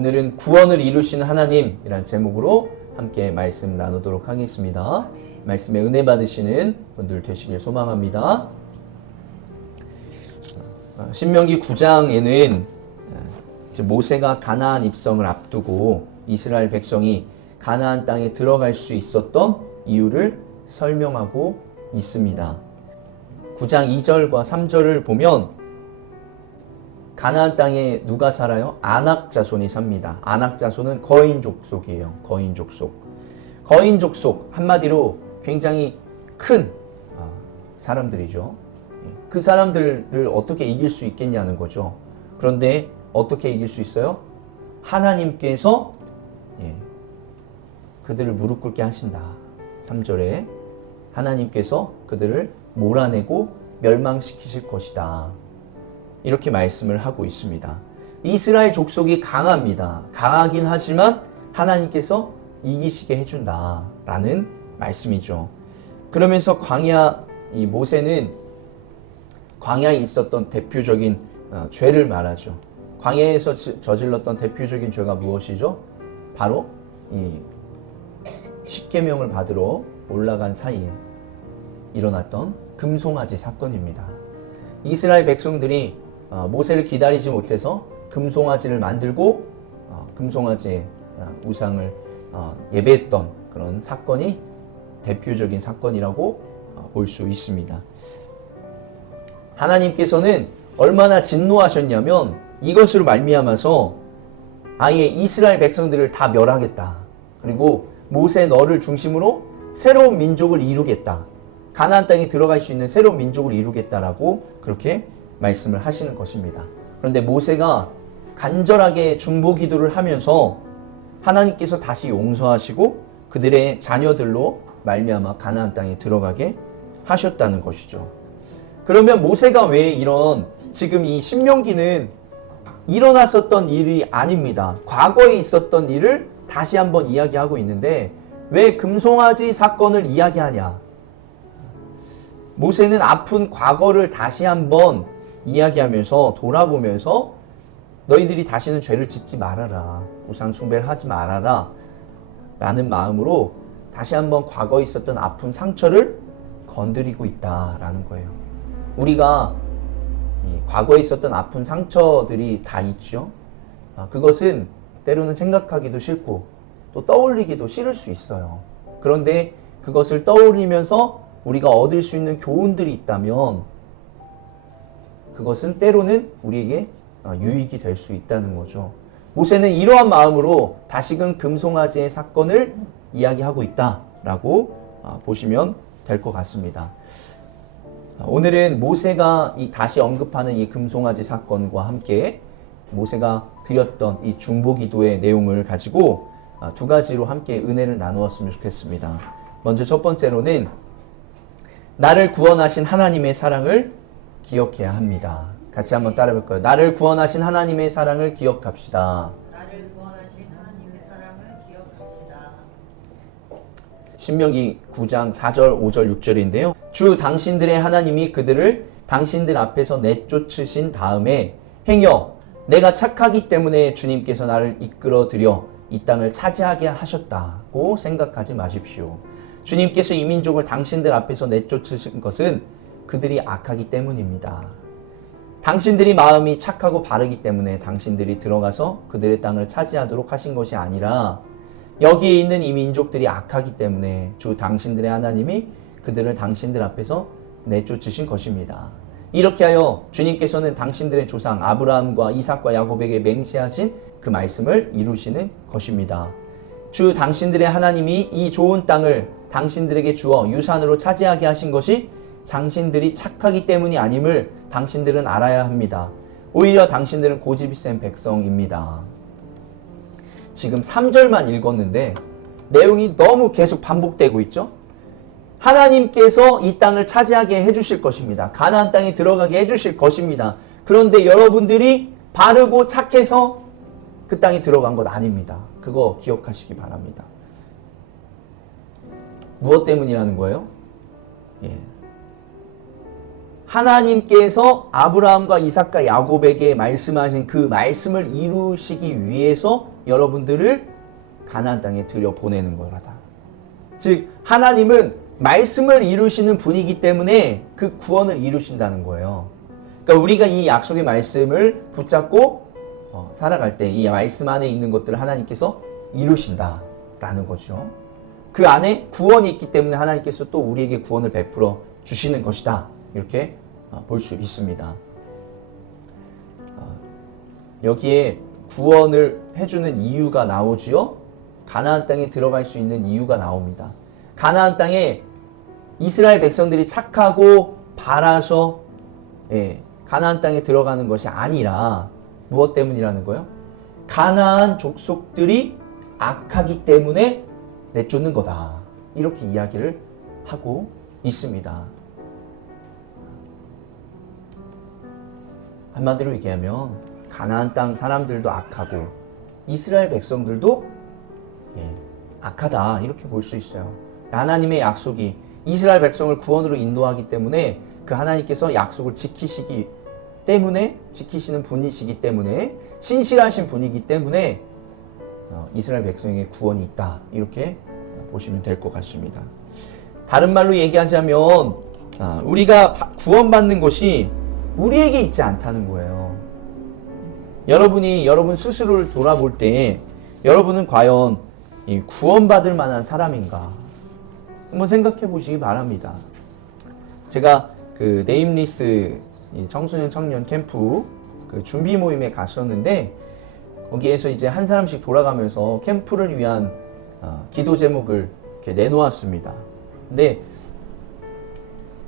오늘은 구원을 이루시는 하나님이란 제목으로 함께 말씀 나누도록 하겠습니다. 말씀에 은혜 받으시는 분들 되시길 소망합니다. 신명기 9장에는 모세가 가나안 입성을 앞두고 이스라엘 백성이 가나안 땅에 들어갈 수 있었던 이유를 설명하고 있습니다. 9장 2절과 3절을 보면 가나안 땅에 누가 살아요? 아낙 자손이 삽니다. 아낙 자손은 거인 족속이에요. 거인 족속. 거인 족속 한마디로 굉장히 큰 사람들이죠. 그 사람들을 어떻게 이길 수 있겠냐는 거죠. 그런데 어떻게 이길 수 있어요? 하나님께서 그들을 무릎 꿇게 하신다. 3절에 하나님께서 그들을 몰아내고 멸망시키실 것이다. 이렇게 말씀을 하고 있습니다. 이스라엘 족속이 강합니다. 강하긴 하지만 하나님께서 이기시게 해준다 라는 말씀이죠. 그러면서 이 모세는 광야에 있었던 대표적인 죄를 말하죠. 광야에서 저질렀던 대표적인 죄가 무엇이죠? 바로 이 십계명을 받으러 올라간 사이에 일어났던 금송아지 사건입니다. 이스라엘 백성들이 모세를 기다리지 못해서 금송아지를 만들고 금송아지의 우상을 예배했던 그런 사건이 대표적인 사건이라고 볼 수 있습니다. 하나님께서는 얼마나 진노하셨냐면 이것으로 말미암아서 아예 이스라엘 백성들을 다 멸하겠다. 그리고 모세 너를 중심으로 새로운 민족을 이루겠다. 가나안 땅에 들어갈 수 있는 새로운 민족을 이루겠다라고 그렇게 말씀을 하시는 것입니다. 그런데 모세가 간절하게 중보 기도를 하면서 하나님께서 다시 용서하시고 그들의 자녀들로 말미암아 가나안 땅에 들어가게 하셨다는 것이죠. 그러면 모세가 왜 지금 이 신명기는 일어났었던 일이 아닙니다. 과거에 있었던 일을 다시 한번 이야기하고 있는데 왜 금송아지 사건을 이야기하냐? 모세는 아픈 과거를 다시 한번 이야기하면서 돌아보면서 너희들이 다시는 죄를 짓지 말아라. 우상 숭배를 하지 말아라. 라는 마음으로 다시 한번 과거에 있었던 아픈 상처를 건드리고 있다라는 거예요. 우리가 과거에 있었던 아픈 상처들이 다 있죠. 그것은 때로는 생각하기도 싫고 또 떠올리기도 싫을 수 있어요. 그런데 그것을 떠올리면서 우리가 얻을 수 있는 교훈들이 있다면 그것은 때로는 우리에게 유익이 될 수 있다는 거죠. 모세는 이러한 마음으로 다시금 금송아지의 사건을 이야기하고 있다라고 보시면 될 것 같습니다. 오늘은 모세가 다시 언급하는 이 금송아지 사건과 함께 모세가 드렸던 이 중보기도의 내용을 가지고 두 가지로 함께 은혜를 나누었으면 좋겠습니다. 먼저 첫 번째로는 나를 구원하신 하나님의 사랑을 기억해야 합니다. 같이 한번 따라해볼까요? 나를 구원하신 하나님의 사랑을 기억합시다. 나를 구원하신 하나님의 사랑을 기억합시다. 신명기 9장 4절, 5절, 6절인데요. 주 당신들의 하나님이 그들을 당신들 앞에서 내쫓으신 다음에 행여 내가 착하기 때문에 주님께서 나를 이끌어들여 이 땅을 차지하게 하셨다고 생각하지 마십시오. 주님께서 이 민족을 당신들 앞에서 내쫓으신 것은 그들이 악하기 때문입니다. 당신들이 마음이 착하고 바르기 때문에 당신들이 들어가서 그들의 땅을 차지하도록 하신 것이 아니라 여기에 있는 이 민족들이 악하기 때문에 주 당신들의 하나님이 그들을 당신들 앞에서 내쫓으신 것입니다. 이렇게 하여 주님께서는 당신들의 조상 아브라함과 이삭과 야곱에게 맹세하신 그 말씀을 이루시는 것입니다. 주 당신들의 하나님이 이 좋은 땅을 당신들에게 주어 유산으로 차지하게 하신 것이 당신들이 착하기 때문이 아님을 당신들은 알아야 합니다. 오히려 당신들은 고집이 센 백성입니다. 지금 3절만 읽었는데 내용이 너무 계속 반복되고 있죠. 하나님께서 이 땅을 차지하게 해주실 것입니다. 가나안 땅에 들어가게 해주실 것입니다. 그런데 여러분들이 바르고 착해서 그 땅에 들어간 것 아닙니다. 그거 기억하시기 바랍니다. 무엇 때문이라는 거예요? 하나님께서 아브라함과 이삭과 야곱에게 말씀하신 그 말씀을 이루시기 위해서 여러분들을 가나안 땅에 들여보내는 거라다. 즉 하나님은 말씀을 이루시는 분이기 때문에 그 구원을 이루신다는 거예요. 그러니까 우리가 이 약속의 말씀을 붙잡고 살아갈 때 이 말씀 안에 있는 것들을 하나님께서 이루신다라는 거죠. 그 안에 구원이 있기 때문에 하나님께서 또 우리에게 구원을 베풀어 주시는 것이다. 이렇게 볼 수 있습니다. 여기에 구원을 해주는 이유가 나오지요. 가나안 땅에 들어갈 수 있는 이유가 나옵니다. 가나안 땅에 이스라엘 백성들이 착하고 바라서 가나안 땅에 들어가는 것이 아니라 무엇 때문이라는 거예요? 가나안 족속들이 악하기 때문에 내쫓는 거다. 이렇게 이야기를 하고 있습니다. 한마디로 얘기하면 가나안 땅 사람들도 악하고 이스라엘 백성들도 악하다. 이렇게 볼 수 있어요. 하나님의 약속이 이스라엘 백성을 구원으로 인도하기 때문에 그 하나님께서 약속을 지키시는 분이시기 때문에 신실하신 분이기 때문에 이스라엘 백성에게 구원이 있다. 이렇게 보시면 될 것 같습니다. 다른 말로 얘기하자면 우리가 구원받는 것이 우리에게 있지 않다는 거예요. 여러분이 여러분 스스로를 돌아볼 때 여러분은 과연 이 구원받을 만한 사람인가? 한번 생각해 보시기 바랍니다. 제가 그 네임리스 청소년 청년 캠프 그 준비 모임에 갔었는데 거기에서 이제 한 사람씩 돌아가면서 캠프를 위한 기도 제목을 이렇게 내놓았습니다. 근데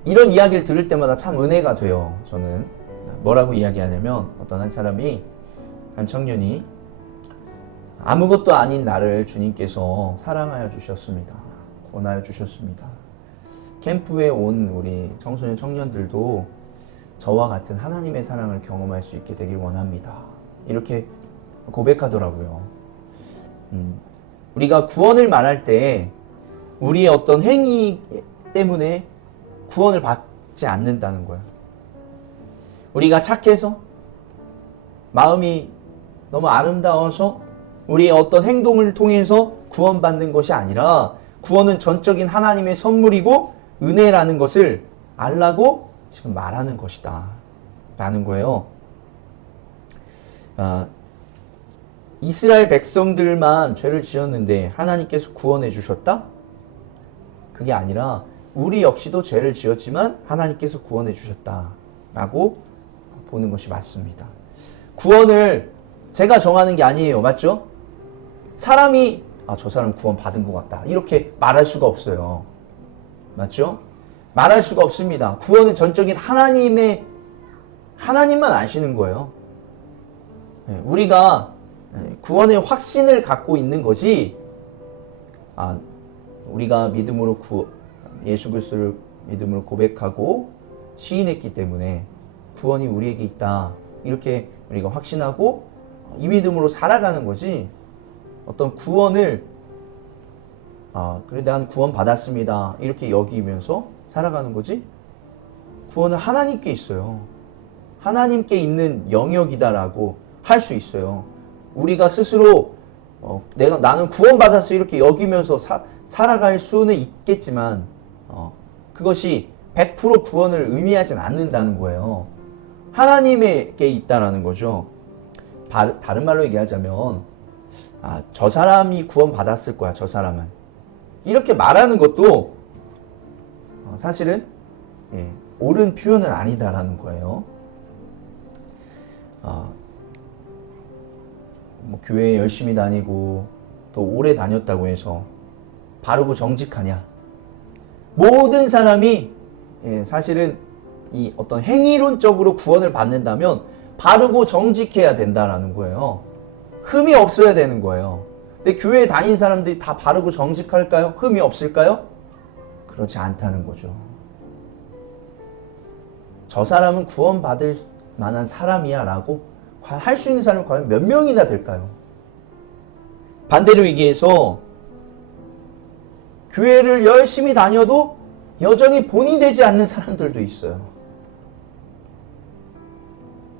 이런 이야기를 들을 때마다 참 은혜가 돼요. 저는 뭐라고 이야기하냐면 어떤 한 청년이 아무것도 아닌 나를 주님께서 사랑하여 주셨습니다. 구원하여 주셨습니다. 캠프에 온 우리 청소년 청년들도 저와 같은 하나님의 사랑을 경험할 수 있게 되길 원합니다. 이렇게 고백하더라고요. 우리가 구원을 말할 때 우리의 어떤 행위 때문에 구원을 받지 않는다는 거예요. 우리가 착해서 마음이 너무 아름다워서 우리의 어떤 행동을 통해서 구원받는 것이 아니라 구원은 전적인 하나님의 선물이고 은혜라는 것을 알라고 지금 말하는 것이다 라는 거예요. 이스라엘 백성들만 죄를 지었는데 하나님께서 구원해 주셨다? 그게 아니라 우리 역시도 죄를 지었지만 하나님께서 구원해 주셨다 라고 보는 것이 맞습니다. 구원을 제가 정하는 게 아니에요. 맞죠? 사람이 저 사람 구원 받은 것 같다 이렇게 말할 수가 없어요. 맞죠? 말할 수가 없습니다. 구원은 전적인 하나님만 아시는 거예요. 우리가 구원의 확신을 갖고 있는 거지 우리가 믿음으로 예수 그리스도를 믿음으로 고백하고 시인했기 때문에 구원이 우리에게 있다 이렇게 우리가 확신하고 이 믿음으로 살아가는 거지 어떤 구원을 그래 난 구원 받았습니다 이렇게 여기면서 살아가는 거지 구원은 하나님께 있어요. 하나님께 있는 영역이다라고 할 수 있어요. 우리가 스스로 나는 구원 받았어 이렇게 여기면서 살아갈 수는 있겠지만 그것이 100% 구원을 의미하진 않는다는 거예요. 하나님에게 있다라는 거죠. 다른 말로 얘기하자면 저 사람이 구원 받았을 거야. 저 사람은 이렇게 말하는 것도 사실은 옳은 표현은 아니다라는 거예요. 뭐 교회에 열심히 다니고 또 오래 다녔다고 해서 바르고 정직하냐? 모든 사람이 사실은 이 어떤 행위론적으로 구원을 받는다면 바르고 정직해야 된다라는 거예요. 흠이 없어야 되는 거예요. 근데 교회에 다닌 사람들이 다 바르고 정직할까요? 흠이 없을까요? 그렇지 않다는 거죠. 저 사람은 구원받을 만한 사람이야 라고 할 수 있는 사람이 과연 몇 명이나 될까요? 반대로 얘기해서 교회를 열심히 다녀도 여전히 본이 되지 않는 사람들도 있어요.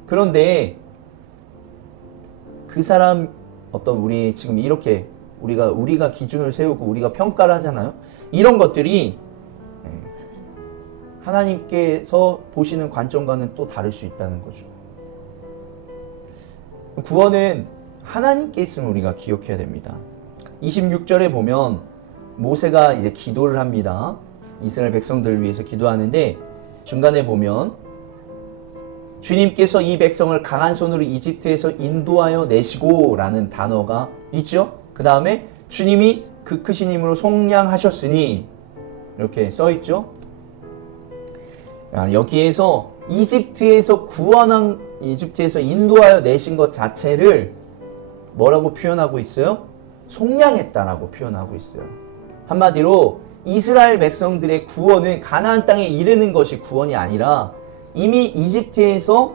그런데 그 사람이 어떤 우리 지금 이렇게 우리가 기준을 세우고 우리가 평가를 하잖아요. 이런 것들이 하나님께서 보시는 관점과는 또 다를 수 있다는 거죠. 구원은 하나님께 있음을 우리가 기억해야 됩니다. 26절에 보면 모세가 이제 기도를 합니다. 이스라엘 백성들을 위해서 기도하는데 중간에 보면 주님께서 이 백성을 강한 손으로 이집트에서 인도하여 내시고 라는 단어가 있죠. 그 다음에 주님이 그 크신 힘으로 속량하셨으니 이렇게 써있죠. 여기에서 이집트에서 인도하여 내신 것 자체를 뭐라고 표현하고 있어요? 속량했다라고 표현하고 있어요. 한마디로 이스라엘 백성들의 구원은 가나안 땅에 이르는 것이 구원이 아니라 이미 이집트에서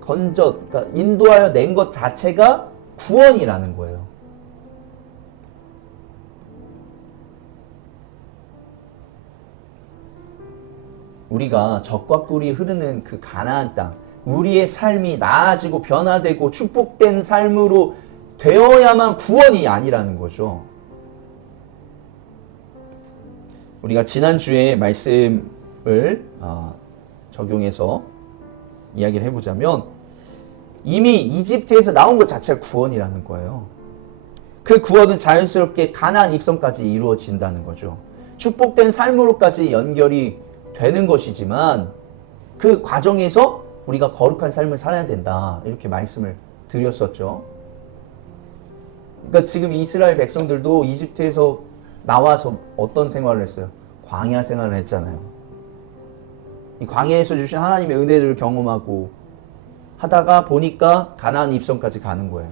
그러니까 인도하여 낸 것 자체가 구원이라는 거예요. 우리가 젖과 꿀이 흐르는 그 가나안 땅, 우리의 삶이 나아지고 변화되고 축복된 삶으로 되어야만 구원이 아니라는 거죠. 우리가 지난주에 말씀을 적용해서 이야기를 해보자면 이미 이집트에서 나온 것 자체가 구원이라는 거예요. 그 구원은 자연스럽게 가나안 입성까지 이루어진다는 거죠. 축복된 삶으로까지 연결이 되는 것이지만 그 과정에서 우리가 거룩한 삶을 살아야 된다. 이렇게 말씀을 드렸었죠. 그러니까 지금 이스라엘 백성들도 이집트에서 나와서 어떤 생활을 했어요? 광야 생활을 했잖아요. 이 광야에서 주신 하나님의 은혜를 경험하고 하다가 보니까 가나안 입성까지 가는 거예요.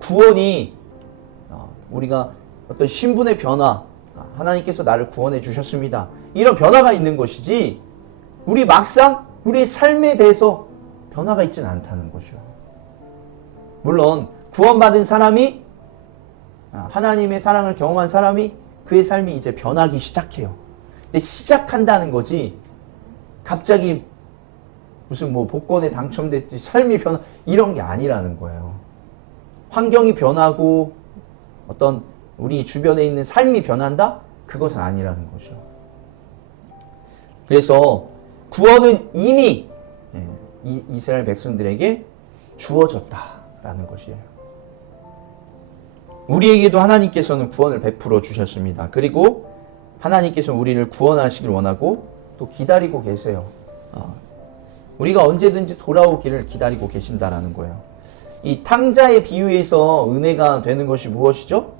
구원이 우리가 어떤 신분의 변화, 하나님께서 나를 구원해 주셨습니다. 이런 변화가 있는 것이지 우리 막상 우리의 삶에 대해서 변화가 있지는 않다는 거죠. 물론 구원받은 사람이 하나님의 사랑을 경험한 사람이 그의 삶이 이제 변하기 시작해요. 근데 시작한다는 거지 갑자기 무슨 뭐 복권에 당첨됐지 삶이 변화 이런 게 아니라는 거예요. 환경이 변하고 어떤 우리 주변에 있는 삶이 변한다? 그것은 아니라는 거죠. 그래서 구원은 이미 이스라엘 백성들에게 주어졌다라는 것이에요. 우리에게도 하나님께서는 구원을 베풀어 주셨습니다. 그리고 하나님께서는 우리를 구원하시길 원하고 또 기다리고 계세요. 우리가 언제든지 돌아오기를 기다리고 계신다라는 거예요. 이 탕자의 비유에서 은혜가 되는 것이 무엇이죠?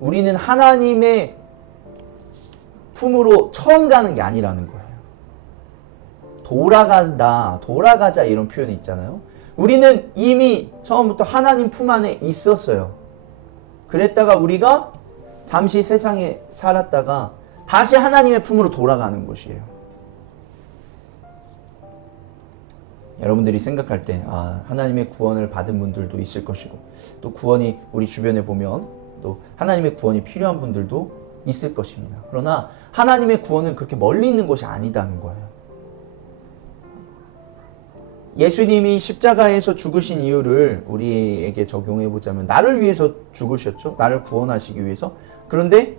우리는 하나님의 품으로 처음 가는 게 아니라는 거예요. 돌아가자 이런 표현이 있잖아요. 우리는 이미 처음부터 하나님 품 안에 있었어요. 그랬다가 우리가 잠시 세상에 살았다가 다시 하나님의 품으로 돌아가는 것이에요. 여러분들이 생각할 때 하나님의 구원을 받은 분들도 있을 것이고 또 구원이 우리 주변에 보면 또 하나님의 구원이 필요한 분들도 있을 것입니다. 그러나 하나님의 구원은 그렇게 멀리 있는 것이 아니다는 거예요. 예수님이 십자가에서 죽으신 이유를 우리에게 적용해 보자면 나를 위해서 죽으셨죠. 나를 구원하시기 위해서. 그런데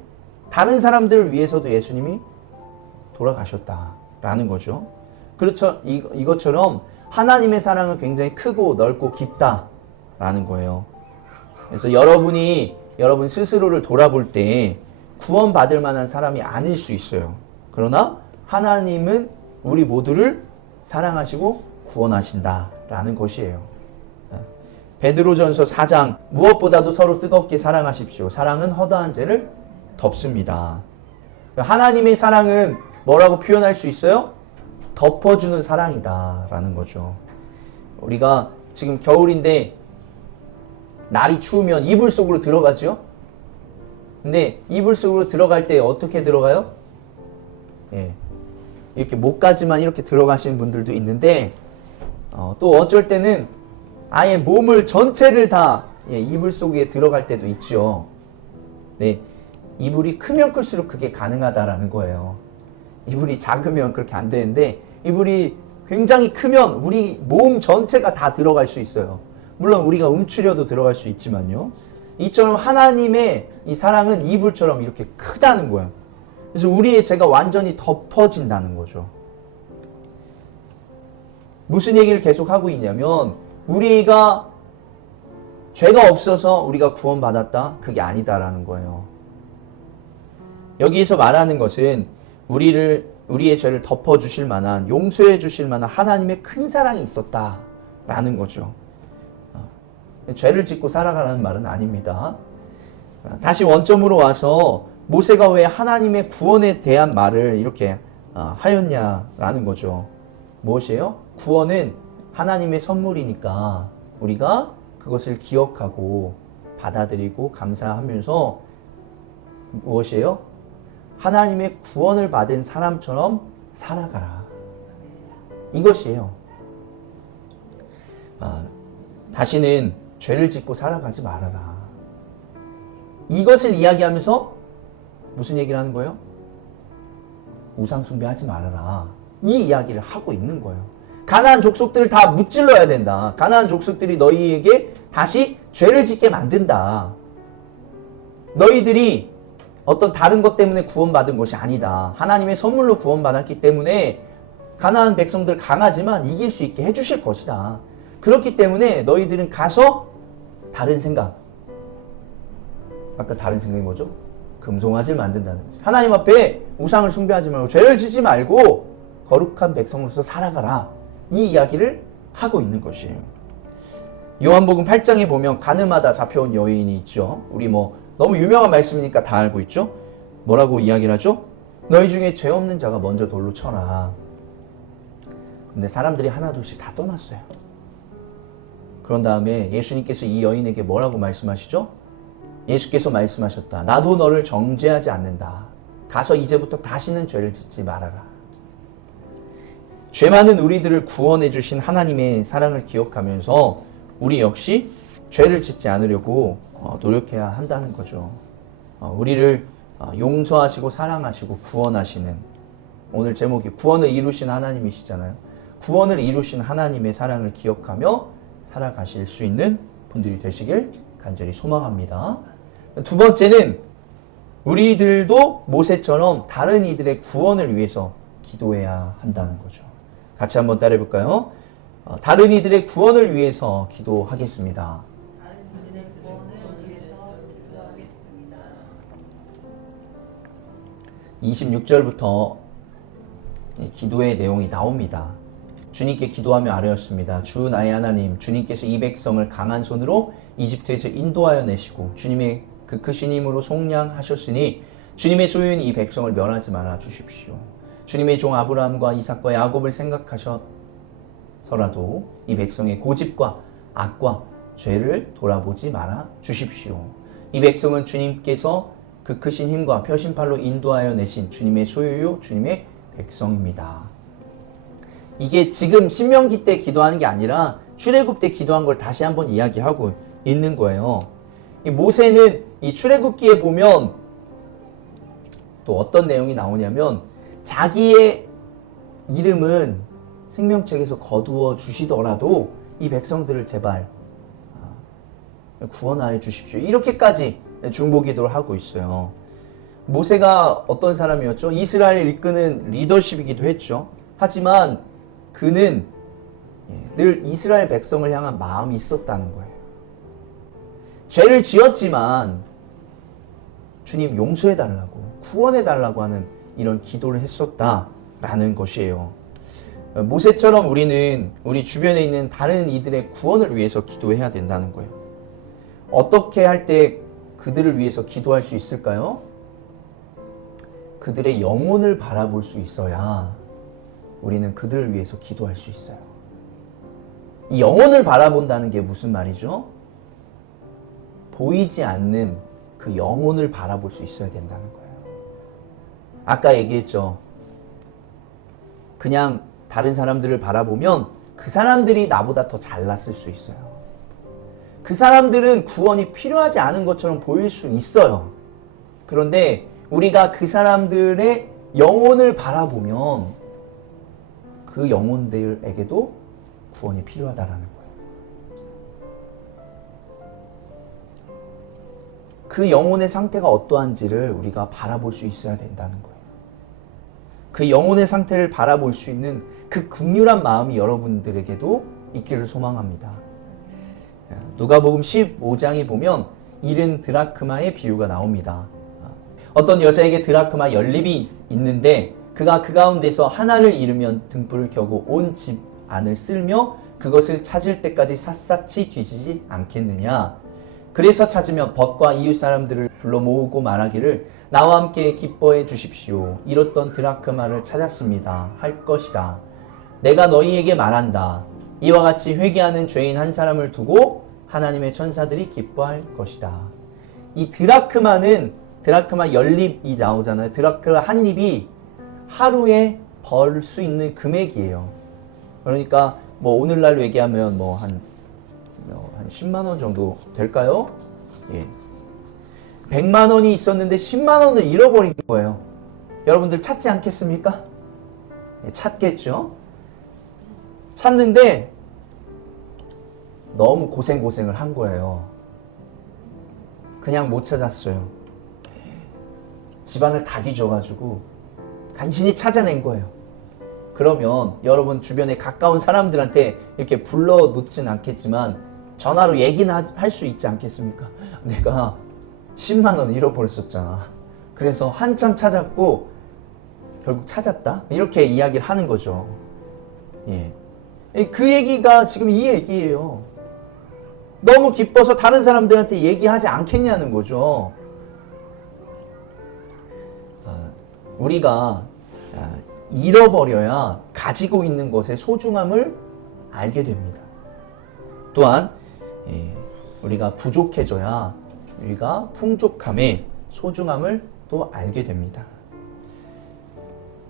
다른 사람들을 위해서도 예수님이 돌아가셨다라는 거죠. 그렇죠. 이것처럼 하나님의 사랑은 굉장히 크고 넓고 깊다라는 거예요. 그래서 여러분 스스로를 돌아볼 때 구원받을 만한 사람이 아닐 수 있어요. 그러나 하나님은 우리 모두를 사랑하시고 구원하신다라는 것이에요. 베드로전서 4장 무엇보다도 서로 뜨겁게 사랑하십시오. 사랑은 허다한 죄를 덮습니다. 하나님의 사랑은 뭐라고 표현할 수 있어요? 덮어주는 사랑이다라는 거죠. 우리가 지금 겨울인데 날이 추우면 이불 속으로 들어가죠? 근데 이불 속으로 들어갈 때 어떻게 들어가요? 이렇게 목까지만 이렇게 들어가시는 분들도 있는데 또 어쩔 때는 아예 몸을 전체를 다 이불 속에 들어갈 때도 있죠. 네, 이불이 크면 클수록 그게 가능하다라는 거예요. 이불이 작으면 그렇게 안 되는데 이불이 굉장히 크면 우리 몸 전체가 다 들어갈 수 있어요. 물론 우리가 움츠려도 들어갈 수 있지만요. 이처럼 하나님의 이 사랑은 이불처럼 이렇게 크다는 거야. 그래서 우리의 죄가 완전히 덮어진다는 거죠. 무슨 얘기를 계속 하고 있냐면 우리가 죄가 없어서 우리가 구원받았다? 그게 아니다라는 거예요. 여기에서 말하는 것은 우리의 죄를 덮어주실 만한, 용서해 주실 만한 하나님의 큰 사랑이 있었다라는 거죠. 죄를 짓고 살아가라는 말은 아닙니다. 다시 원점으로 와서 모세가 왜 하나님의 구원에 대한 말을 이렇게 하였냐라는 거죠. 무엇이에요? 구원은 하나님의 선물이니까 우리가 그것을 기억하고 받아들이고 감사하면서 무엇이에요? 하나님의 구원을 받은 사람처럼 살아가라. 이것이에요. 다시는 죄를 짓고 살아가지 말아라. 이것을 이야기하면서 무슨 얘기를 하는 거예요? 우상 숭배하지 말아라. 이 이야기를 하고 있는 거예요. 가나안 족속들을 다 무찔러야 된다. 가나안 족속들이 너희에게 다시 죄를 짓게 만든다. 너희들이 어떤 다른 것 때문에 구원받은 것이 아니다. 하나님의 선물로 구원받았기 때문에 가나안 백성들 강하지만 이길 수 있게 해주실 것이다. 그렇기 때문에 너희들은 가서 다른 생각. 아까 다른 생각이 뭐죠? 금송아지를 만든다는 거지. 하나님 앞에 우상을 숭배하지 말고 죄를 짓지 말고 거룩한 백성으로서 살아가라. 이 이야기를 하고 있는 것이에요. 요한복음 8장에 보면 가늠하다 잡혀온 여인이 있죠. 우리 너무 유명한 말씀이니까 다 알고 있죠. 뭐라고 이야기를 하죠? 너희 중에 죄 없는 자가 먼저 돌로 쳐라. 근데 사람들이 하나둘씩 다 떠났어요. 그런 다음에 예수님께서 이 여인에게 뭐라고 말씀하시죠? 예수께서 말씀하셨다. 나도 너를 정죄하지 않는다. 가서 이제부터 다시는 죄를 짓지 말아라. 죄 많은 우리들을 구원해 주신 하나님의 사랑을 기억하면서 우리 역시 죄를 짓지 않으려고 노력해야 한다는 거죠. 우리를 용서하시고 사랑하시고 구원하시는, 오늘 제목이 구원을 이루신 하나님이시잖아요. 구원을 이루신 하나님의 사랑을 기억하며 살아가실 수 있는 분들이 되시길 간절히 소망합니다. 두 번째는 우리들도 모세처럼 다른 이들의 구원을 위해서 기도해야 한다는 거죠. 같이 한번 따라해 볼까요? 다른 이들의 구원을 위해서 기도하겠습니다. 다른 이들의 구원을 위해서 기도하겠습니다. 26절부터 기도의 내용이 나옵니다. 주님께 기도하며 아뢰었습니다. 주 나의 하나님, 주님께서 이 백성을 강한 손으로 이집트에서 인도하여 내시고 주님의 그 크신 힘으로 속량하셨으니 주님의 소유인 이 백성을 멸하지 말아 주십시오. 주님의 종 아브라함과 이삭과 야곱을 생각하셔서라도 이 백성의 고집과 악과 죄를 돌아보지 말아 주십시오. 이 백성은 주님께서 그 크신 힘과 펴신팔로 인도하여 내신 주님의 소유요 주님의 백성입니다. 이게 지금 신명기 때 기도하는 게 아니라 출애굽 때 기도한 걸 다시 한번 이야기하고 있는 거예요. 이 모세는 이 출애굽기에 보면 또 어떤 내용이 나오냐면 자기의 이름은 생명책에서 거두어 주시더라도 이 백성들을 제발 구원하여 주십시오. 이렇게까지 중보기도를 하고 있어요. 모세가 어떤 사람이었죠? 이스라엘을 이끄는 리더십이기도 했죠. 하지만 그는 늘 이스라엘 백성을 향한 마음이 있었다는 거예요. 죄를 지었지만 주님 용서해달라고, 구원해달라고 하는 이런 기도를 했었다라는 것이에요. 모세처럼 우리는 우리 주변에 있는 다른 이들의 구원을 위해서 기도해야 된다는 거예요. 어떻게 할 때 그들을 위해서 기도할 수 있을까요? 그들의 영혼을 바라볼 수 있어야 우리는 그들을 위해서 기도할 수 있어요. 이 영혼을 바라본다는 게 무슨 말이죠? 보이지 않는 그 영혼을 바라볼 수 있어야 된다는 거예요. 아까 얘기했죠. 그냥 다른 사람들을 바라보면 그 사람들이 나보다 더 잘났을 수 있어요. 그 사람들은 구원이 필요하지 않은 것처럼 보일 수 있어요. 그런데 우리가 그 사람들의 영혼을 바라보면 그 영혼들에게도 구원이 필요하다라는 거예요. 그 영혼의 상태가 어떠한지를 우리가 바라볼 수 있어야 된다는 거예요. 그 영혼의 상태를 바라볼 수 있는 그 긍휼한 마음이 여러분들에게도 있기를 소망합니다. 누가복음 15장에 보면 잃은 드라크마의 비유가 나옵니다. 어떤 여자에게 드라크마 연립이 있는데 그가 그 가운데서 하나를 잃으면 등불을 켜고 온 집 안을 쓸며 그것을 찾을 때까지 샅샅이 뒤지지 않겠느냐. 그래서 찾으며 벗과 이웃 사람들을 불러 모으고 말하기를 나와 함께 기뻐해 주십시오. 잃었던 드라크마를 찾았습니다. 할 것이다. 내가 너희에게 말한다. 이와 같이 회개하는 죄인 한 사람을 두고 하나님의 천사들이 기뻐할 것이다. 이 드라크마 연립이 나오잖아요. 드라크마 한 입이 하루에 벌 수 있는 금액이에요. 그러니까 뭐 오늘날로 얘기하면 뭐 한 10만 원 정도 될까요? 예. 100만 원이 있었는데 10만 원을 잃어버린 거예요. 여러분들 찾지 않겠습니까? 예, 찾겠죠? 찾는데 너무 고생을 한 거예요. 그냥 못 찾았어요. 집안을 다 뒤져가지고 간신히 찾아낸 거예요. 그러면 여러분 주변에 가까운 사람들한테 이렇게 불러놓진 않겠지만 전화로 얘기는 할 수 있지 않겠습니까? 내가 10만 원 잃어버렸었잖아. 그래서 한참 찾았고 결국 찾았다? 이렇게 이야기를 하는 거죠. 예. 그 얘기가 지금 이 얘기예요. 너무 기뻐서 다른 사람들한테 얘기하지 않겠냐는 거죠. 우리가 잃어버려야 가지고 있는 것의 소중함을 알게 됩니다. 또한 우리가 부족해져야 우리가 풍족함의 소중함을 또 알게 됩니다.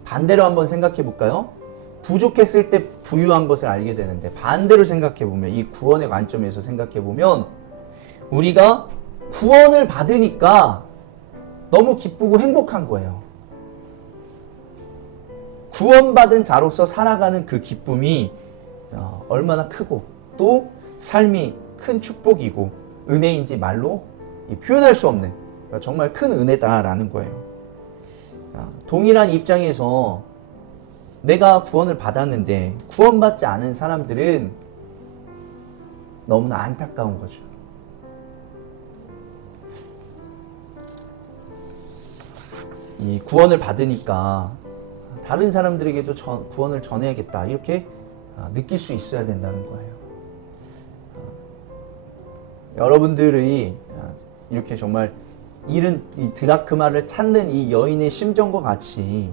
반대로 한번 생각해 볼까요? 부족했을 때 부유한 것을 알게 되는데 반대로 생각해 보면 이 구원의 관점에서 생각해 보면 우리가 구원을 받으니까 너무 기쁘고 행복한 거예요. 구원받은 자로서 살아가는 그 기쁨이 얼마나 크고 또 삶이 큰 축복이고 은혜인지 말로 표현할 수 없는 정말 큰 은혜다라는 거예요. 동일한 입장에서 내가 구원을 받았는데 구원받지 않은 사람들은 너무나 안타까운 거죠. 이 구원을 받으니까 다른 사람들에게도 구원을 전해야겠다 이렇게 느낄 수 있어야 된다는 거예요. 여러분들이 이렇게 정말 잃은 이 드라크마를 찾는 이 여인의 심정과 같이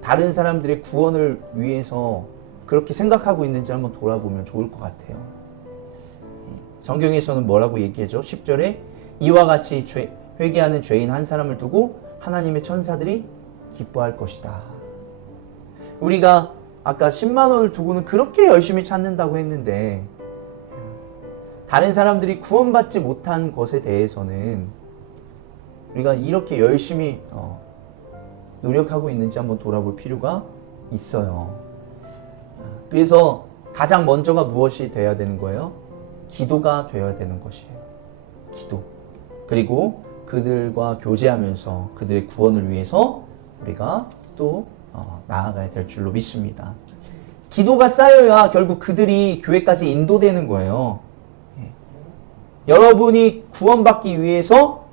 다른 사람들의 구원을 위해서 그렇게 생각하고 있는지 한번 돌아보면 좋을 것 같아요. 성경에서는 뭐라고 얘기하죠? 10절에 이와 같이 회개하는 죄인 한 사람을 두고 하나님의 천사들이 기뻐할 것이다. 우리가 아까 10만 원을 두고는 그렇게 열심히 찾는다고 했는데 다른 사람들이 구원받지 못한 것에 대해서는 우리가 이렇게 열심히 노력하고 있는지 한번 돌아볼 필요가 있어요. 그래서 가장 먼저가 무엇이 되어야 되는 거예요? 기도가 되어야 되는 것이에요. 기도. 그리고 그들과 교제하면서 그들의 구원을 위해서 우리가 또 나아가야 될 줄로 믿습니다. 기도가 쌓여야 결국 그들이 교회까지 인도되는 거예요. 여러분이 구원받기 위해서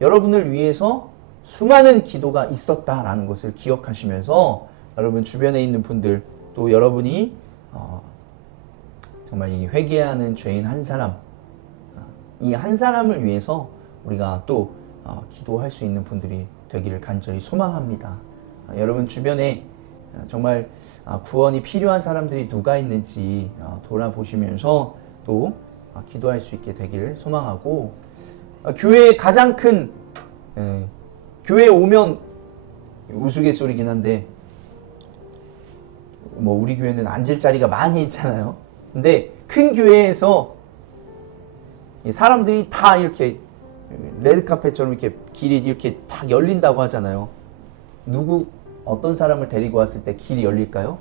여러분을 위해서 수많은 기도가 있었다라는 것을 기억하시면서 여러분 주변에 있는 분들 또 여러분이 정말 이 회개하는 죄인 한 사람 이 한 사람을 위해서 우리가 또 기도할 수 있는 분들이 되기를 간절히 소망합니다. 여러분 주변에 정말 구원이 필요한 사람들이 누가 있는지 돌아보시면서 또 기도할 수 있게 되기를 소망하고 교회의 가장 큰 교회에 오면 우스갯소리긴 한데 뭐 우리 교회는 앉을 자리가 많이 있잖아요. 근데 큰 교회에서 사람들이 다 이렇게 레드카펫처럼 이렇게 길이 이렇게 다 열린다고 하잖아요. 어떤 사람을 데리고 왔을 때 길이 열릴까요?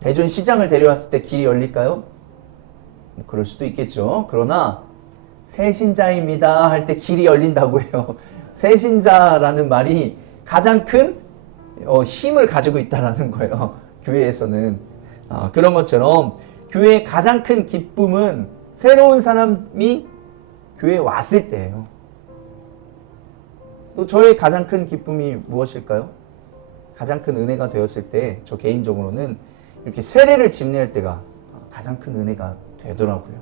대전시장을 데려왔을 때 길이 열릴까요? 뭐 그럴 수도 있겠죠. 그러나 새신자입니다 할 때 길이 열린다고 해요. 새신자라는 말이 가장 큰 힘을 가지고 있다라는 거예요. 교회에서는. 그런 것처럼 교회의 가장 큰 기쁨은 새로운 사람이 교회에 왔을 때예요. 또 저의 가장 큰 기쁨이 무엇일까요? 가장 큰 은혜가 되었을 때 저 개인적으로는 이렇게 세례를 집례할 때가 가장 큰 은혜가 되더라고요.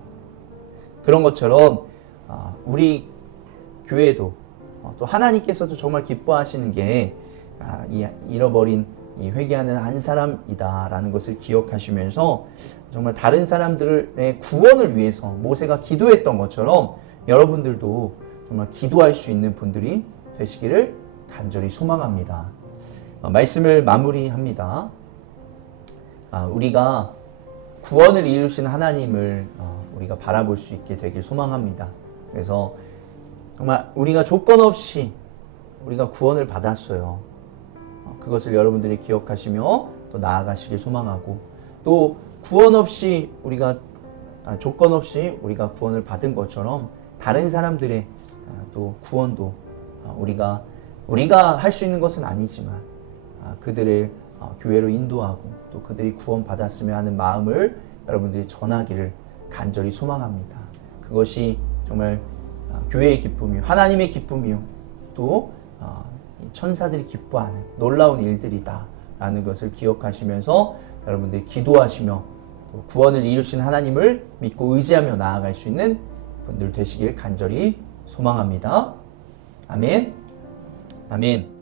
그런 것처럼 우리 교회도 또 하나님께서도 정말 기뻐하시는 게 이 잃어버린 이 회개하는 한 사람이다라는 것을 기억하시면서 정말 다른 사람들의 구원을 위해서 모세가 기도했던 것처럼 여러분들도 정말 기도할 수 있는 분들이 되시기를 간절히 소망합니다. 말씀을 마무리합니다. 우리가 구원을 이루신 하나님을 우리가 바라볼 수 있게 되길 소망합니다. 그래서 정말 우리가 조건 없이 우리가 구원을 받았어요. 그것을 여러분들이 기억하시며 또 나아가시길 소망하고, 또 구원 없이 우리가 조건 없이 우리가 구원을 받은 것처럼 다른 사람들의 또 구원도 우리가 할 수 있는 것은 아니지만 그들을 교회로 인도하고 또 그들이 구원 받았으면 하는 마음을 여러분들이 전하기를 간절히 소망합니다. 그것이 정말 교회의 기쁨이요, 하나님의 기쁨이요, 또 천사들이 기뻐하는 놀라운 일들이다 라는 것을 기억하시면서 여러분들이 기도하시며 또 구원을 이루신 하나님을 믿고 의지하며 나아갈 수 있는 분들 되시길 간절히 소망합니다. 아멘. 아멘.